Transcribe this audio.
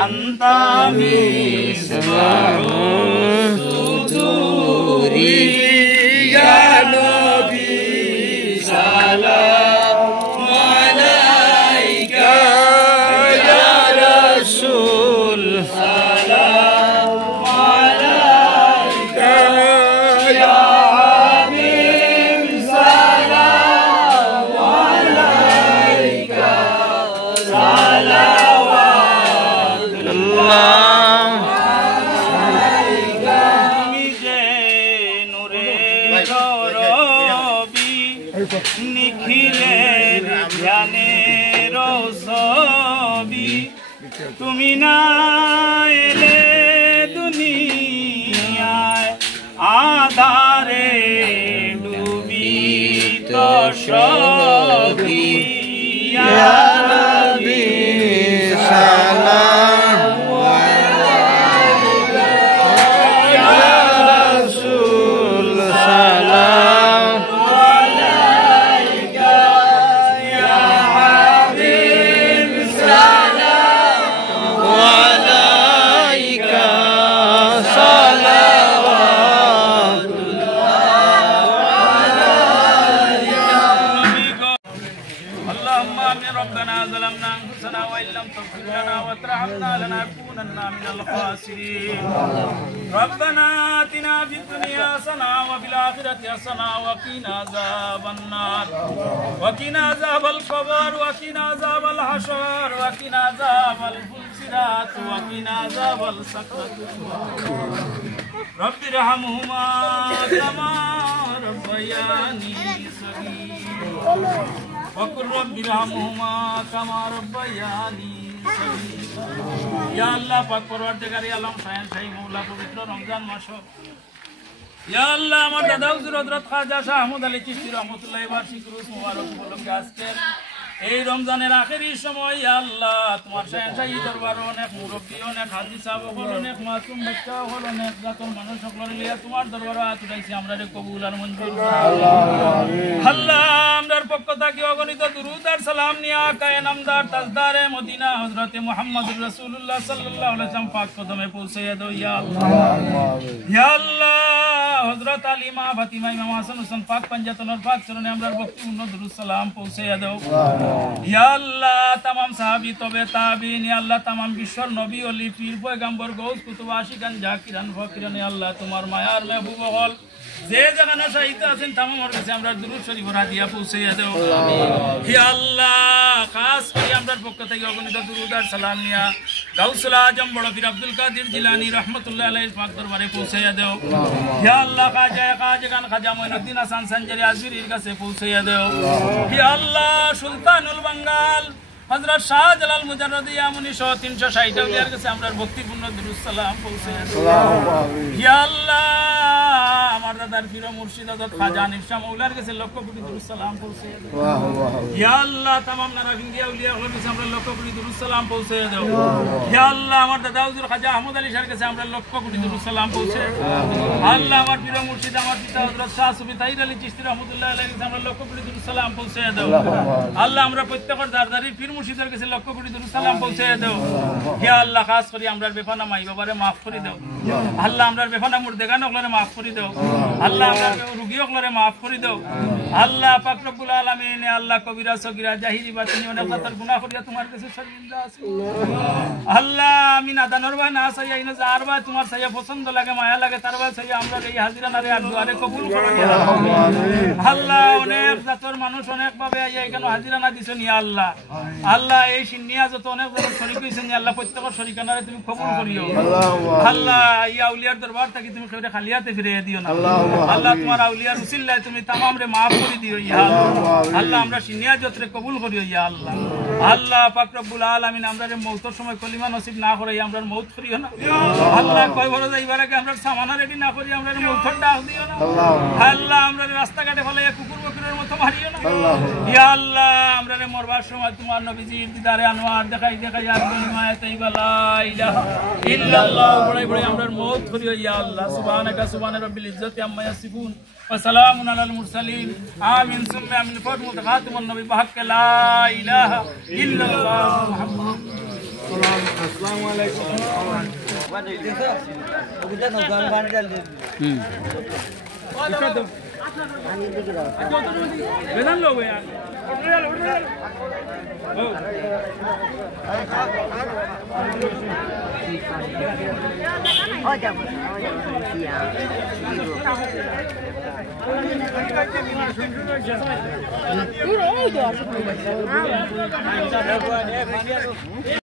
আনতা মিসবাহু সুদুরি ইয়া নবী সালাম আলাইকা ইয়া রাসূল সালাম আলাইকা ইয়া হাবিব সালাম আলাইকা সালাওয়াতুল্লাহ আলাইকা তুমি যে নূরে রবি নিখিলের জ্ঞানের ছবি তুমি না এলে দুনিয়ায় আধারে ডুবিত সবই ইয়া নবী সালাম আলাইকা ইয়া রাসূল সালাম আলাইকা ইয়া হাবিব সালাম আলাইকা ربنا ظلمنا أنفسنا وإن لم تغفر لنا وترحمنا لنكونن من الخاسرين ربنا آتنا في الدنيا حسنة وفي الآخرة حسنة وقنا عذاب النار وقنا عذاب القبر وقنا عذاب الحشر وقنا عذاب الفلسرات وقنا عذاب السكرة رب ارحمهما كما ربياني صغيرا وقل رب ارحمهما كما ربياني صغيرا يا الله পাক পরওয়ারদিগার আলম শায়ন শাহী মওলা পবিত্র রমজান মাস ইয়া আল্লাহ আমার দাদা হুজুর হযরত খাজা শাহ আহমদ আলী চিশতি রাহমাতুল্লাহি বার্ষিক রুজ মুবারক উপলক্ষে আজকে এই রমজানের আখেরি সময় ইয়া আল্লাহ তোমার শায়ন শাহী দরবারে অনেক মুরব্বি অনেক হাজী সাহেব অনেক মাসুম বাচ্চা অনেক জাতর মানুষ সকলের লিয়া তোমার দরবারে হাত উঠাইছি আমরারে কবুল আর মঞ্জুর আল্লাহ আমরার পক্ষ থেকে অগণিত দুরূদ আর সালাম নিয়া কায়ে নামদার তাজদারে মদিনা হযরতে মুহাম্মদুর রাসূলুল্লাহ সাল্লাল্লাহু আলাইহি ওয়াসাল্লাম পাক কদমে পৌঁছে দাও ইয়া আল্লাহ ইয়া আল্লাহ হযরত আলিমা ফাতিমা ইমাম হাসান হোসেন পাক পাঞ্জাতনের পাক চরণে আমরার ভক্তিপূর্ণ দুরূদ সালাম পৌঁছে দাও ইয়া আল্লাহ तमाम সাহাবী তবে তাবিঈন ইয়া আল্লাহ तमाम বিশ্বর নবী ওলি পীর পয়গম্বর গৌস কুতুব আশিকান জাকিরান ফকিরান ইয়া আল্লাহ তোমার মায়ার মেহবুব হল যে জায়গায় শাহিদ আছেন तमामর কাছে আমরা দুরূদ শরীফ হাদিয়া পৌঁছাইয়া দাও ইয়া আল্লাহ খাস করে আমরার পক্ষ থেকে অগণিত দুরূদ আর সালাম নিয়া গাউসুল আজম বড় পীর আব্দুল কাদের জিলানী রাহমাতুল্লাহ আলাইহির পাক দরবারে পৌঁছাইয়া দাও ইয়া আল্লাহ খাজা মঈনুদ্দিন হাসান সঞ্জরি আজমিরির কাছে পৌঁছাইয়া দাও ইয়া আল্লাহ সুলতানুল বাঙ্গাল হযরত শাহজালাল মুজাররদি আমনি 360 আউলিয়ার কাছে আমরার ভক্তিপূর্ণ দুরূদ সালাম পৌঁছাইয়া দাও ইয়া আল্লাহ আমার দাদার পীর মুর্শিদ হযরত খাজা নিফশা মাওলার কাছে লক্ষ কোটি দুরূদ সালাম পৌঁছাইয়া দাও ইয়া আল্লাহ तमाम নারাবিন্দিয়া আউলিয়া ওয়ার কাছে আমরা লক্ষ কোটি দুরূদ সালাম পৌঁছাইয়া দাও ইয়া আল্লাহ আমার দাদা হুজুর খাজা আহমদ আলী শাহর কাছে আমরা লক্ষ কোটি দুরূদ সালাম পৌঁছাইয়া দাও আল্লাহ আমার পীর মুর্শিদ আমার পিতা হযরত শাহ সুফি তাহির আলী চিশতি রাহমাতুল্লাহ আলাইহির কাছে আমরা লক্ষ কোটি দুরূদ সালাম পৌঁছাইয়া দাও আল্লাহ আমরা প্রত্যেকর দারদারি পীর মুর্শিদের কাছে লক্ষ কোটি দুরূদ সালাম পৌঁছাইয়া দাও ইয়া আল্লাহ খাস করে আমরার বেফানা মাই বাবারে maaf করে দাও আল্লাহ আমরার বেফানা মুর্দেগান ওগলারে maaf করে দাও আল্লাহ আমরার রোগী ওগলারে maaf করে দাও আল্লাহ পাক রব্বুল আলামিন আল্লাহ কবিরা সগীরা জাহিরি বাতিনি অনেক তার গুনাহ করিয়া তোমার কাছে শর্মিন্দা আছি আল্লাহ আমি নাদানর ভাই না চাই আইনা যার ভাই তোমার চাইয়া পছন্দ লাগে মায়া লাগে তার ভাই চাই আমরা এই হাজিরা নারে আর দুয়ারে কবুল করো আল্লাহ অনেক জাতর মানুষ অনেক ভাবে আইয়া এখানে হাজিরা না দিছেন ইয়া আল্লাহ আল্লাহ এই সিন্নিয়া যত অনেক জন শরীক হইছেন ইয়া আল্লাহ প্রত্যেকর শরীকানারে তুমি কবুল করিও আল্লাহ এই আউলিয়ার দরবার থেকে তুমি কইরা খালিয়াতে ফিরিয়ে দিও না আল্লাহ তোমার আউলিয়ার উসিলায় তুমি तमाम রে maaf করে দিও ইয়া আল্লাহ আল্লাহ আমরা সিন্নিয়া যতরে কবুল করিও ইয়া আল্লাহ আল্লাহ পাক রব্বুল আলামিন আমরারে মওতের সময় কলিমা নসিব না করে আমরার মওত করিও না আল্লাহ কই বড় যাইবার আগে আমরা সামানা রেডি না করি আমরারে মওতের ডাক দিও না আল্লাহ আমরারে রাস্তা ঘাটে ফলাইয়া কুকুর বকরের মতো মারিও না ইয়া আল্লাহ আমরারে মরবার সময় তোমার নবীজির দিদারে আনোয়ার দেখাই দেখাই আর কলিমায়ে তাইবা লা ইলাহা ইল্লাল্লাহ বড়াই বড়াই আমরার মওত করিও ইয়া আল্লাহ সুবহানাকা সুবহান রাব্বিল ইজ্জাতি আম্মা ইয়াসিফুন ওয়া সালামুন আলাল মুরসালিন আমিন সুম্মা আমিন ফাতিমুল খাতিমুন নবী বিহাক্কি লা ইলাহা ইল্লাল্লাহ মুহাম্মাদুর রাসূলুল্লাহ बेदान लोग यार